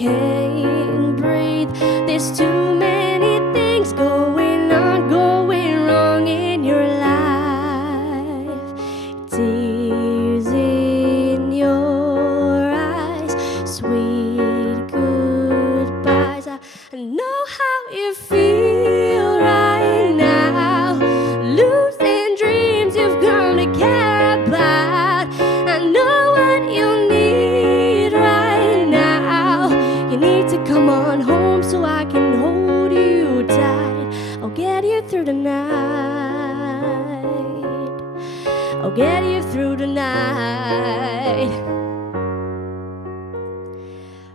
can't breathe. There's too many things going on, going wrong in your life. Tears in your eyes, sweet goodbyes. I know how you feel right now, losing dreams you've grown to care about. I know what you need right now. You need to come on home so I can hold you tight. I'll get you through the night. I'll get you through the night.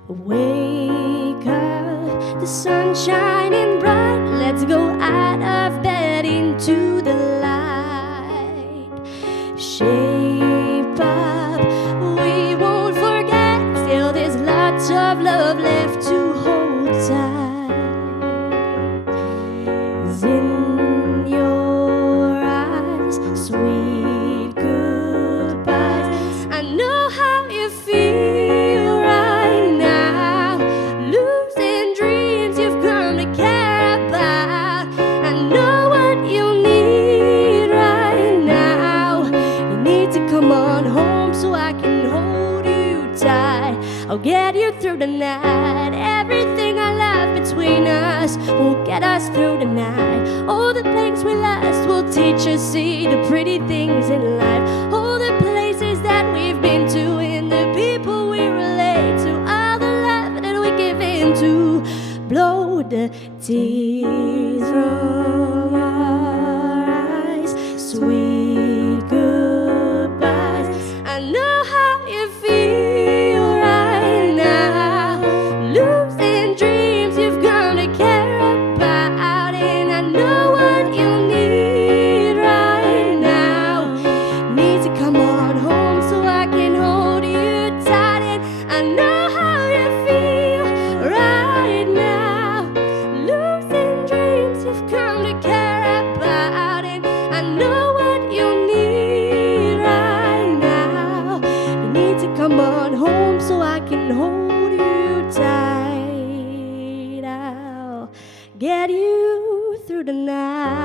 Wake up, the sun's shining bright. Let's go out of bed into the light. Shape up, we won't forget. Still there's lots of love left to hold tight. In your eyes, sweet goodbyes. I know how you feel right now, losing dreams you've grown to care about. I know what you need right now. You need to come on home so I can hold you tight. I'll get you through the night. Everything I love between us will get us through the night. All the things we lost will teach us see the pretty things in life. All the places that we've been to and the people we relate to. All the love that we give into. Blow the tears from our eyes. Sweet goodbyes. I know how you feel right now, losing dreams you've grown to care about. And I know what you need right now. Need to come on home so I can hold you tight. And I know how you feel right now, losing dreams you've come to care about. And I know what you need right now. You need to come on home so I can hold you tight. I'll get you through the night.